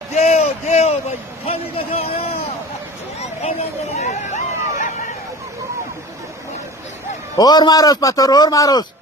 دیو بھائی خالی کا جو آیا اور ماروس پتھر اور ماروس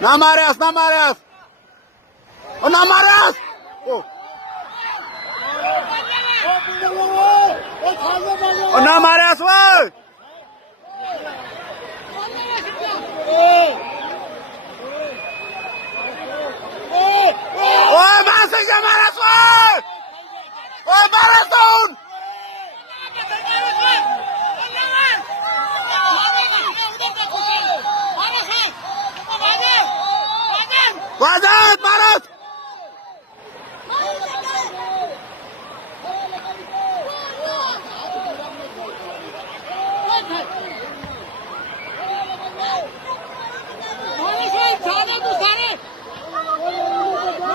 نہ ماریاس نہ ماریاس او نہ ماریاس او نہ ماریاس وای اوه ماسک جا ماریاس وای اوه ماریاس دون وادات ماریاس